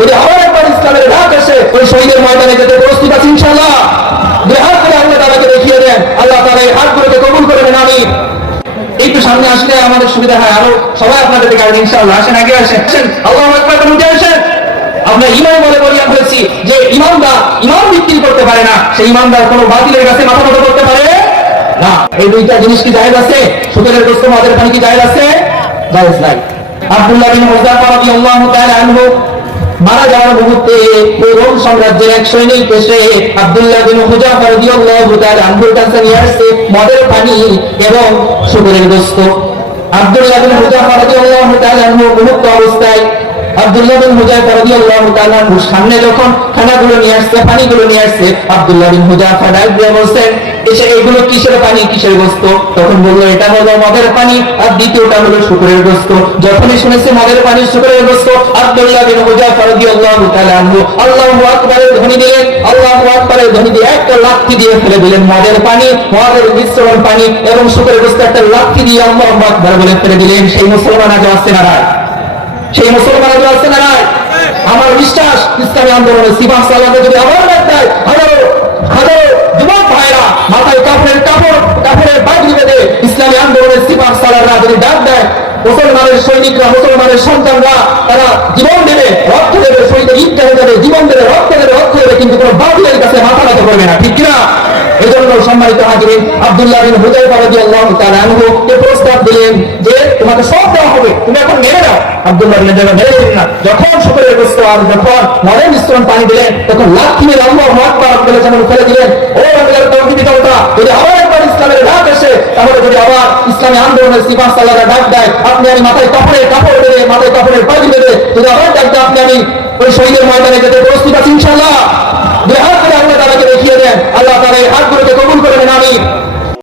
যদি আবার একবার ইসলামের ডাক আসে, ওই শহীদের ময়দানে যেতে প্রস্তুত আছি ইনশাআল্লাহ। দুই করে আল্লাহ তালাকে দেখিয়ে দেন, আল্লাহ তালা এই হাতগুলোকে কবুল করে নেন আমি একটু সামনে আসলে আমাদের সুবিধা হয়, আরও সবাই আপনাদের দিকে আসবেন ইনশাআল্লাহ। আসেন, আগে আসেন আল্লাহ আকবার করে উঠে আসেন। আমরা ইমাম বলে বলিয়া হয়েছি যে ইমামদার ইমাম বিক্রি করতে পারে না, সেই ইমামদার কোনো বাতিলের কাছে মাথা মতো করতে পারে না। এই দুইটা জিনিস কি জায়েজ আছে? সুতরের গোস্ত মাদের পানি কি জায়েজ আছে? জায়েজ নাই। আব্দুল্লাহ বিন মুজাফফর রাদিয়াল্লাহু তাআলা আনহু মারা যাওয়ার মুহূর্তে ওই রোম সাম্রাজ্যের এক সৈনিক এসে আব্দুল্লাহ বিন হুজাফা রাদিয়াল্লাহু তাআলা আনহুর কাছে নিয়ে আসছে মদের পানি এবং শুকরের গোস্ত। আব্দুল্লাহ বিন হুজাফা রাদিয়াল্লাহু তাআলা আনহু মুক্ত অবস্থায় আব্দুল্লাহ বিন হুজাফা রাদিয়াল্লাহু তাআলা সামনে যখন খানাগুলো নিয়ে আসছে, পানিগুলো নিয়ে আসছে, আব্দুল্লাহ বিন হুজাফা ডাক দিয়ে বলছেন এসে এগুলো কিসের পানি? কিসের গোস্ত? তখন বলল, এটা হলো মদের পানি, আর দ্বিতীয়টা হলো শুকরের গোস্ত। যখনই শুনেছে মদের পানি, শুকরের গোস্ত, আব্দুল্লাহ বিন হুজাফা রাদিয়াল্লাহু তাআলা আনহু আল্লাহু আকবারের ধ্বনি দিলেন আল্লাহু আকবারের ধ্বনি দিয়ে একটা লাথি দিয়ে ফেলে দিলেন। মদের পানি, মদের মিশ্রণ পানি এবং শুকরের গোস্ত একটা লাথি দিয়ে আল্লাহু আকবার বলে ফেলে দিলেন। সেই মুসলমান আজ আসছে না সেই মুসলমান আজ আসছে না আমার বিশ্বাস, ইসলামী আন্দোলনের সিফা সালামে যদি আবার ডাক দেয় মুসলমানের সৈনিকরা, মুসলমানের সন্তানরা, তারা জীবন দেবে, রক্ত দেবে শহীদের ঈদগাহ দেবে জীবন দেবে, রক্ত দেবে রক্ত দেবে, কিন্তু কোনো বাতিলের কাছে মাথা নত করবে না, ঠিক কিনা? এজন্য সম্মানিত হাজিরিন, আব্দুল্লাহ বিন হুদাইফা রাদিয়াল্লাহু তাআলা আনহু কে প্রস্তাব দিলেন যে তোমাকে সব দেওয়া হবে, তুমি এখন মেরে দাও। আব্দুল্লাহ বিন হুদাইফা মেরে দিলেন না। যখন শুকরের গোস্ত আর যখন মরে মিশ্রণ পানি দিলেন, তখন লাঠি মেরে আল্লাহু আকবার বলে যেমন ফেলে দিলেন। ও বাংলার তৌহিদি যদি আবার তাহলে যদি আবার ইসলামী আন্দোলনের সিফা সালারা ডাক দেয়, আপনি আমি মাথায় কাপড়ে কাপড় বেঁধে মাথায় কাপড়ের পাগড়ি বেঁধে যদি আবার ডাক আপনি আমি ওই শহীদের ময়দানে যেতে প্রস্তুত আছি, ইনশাআল্লাহ।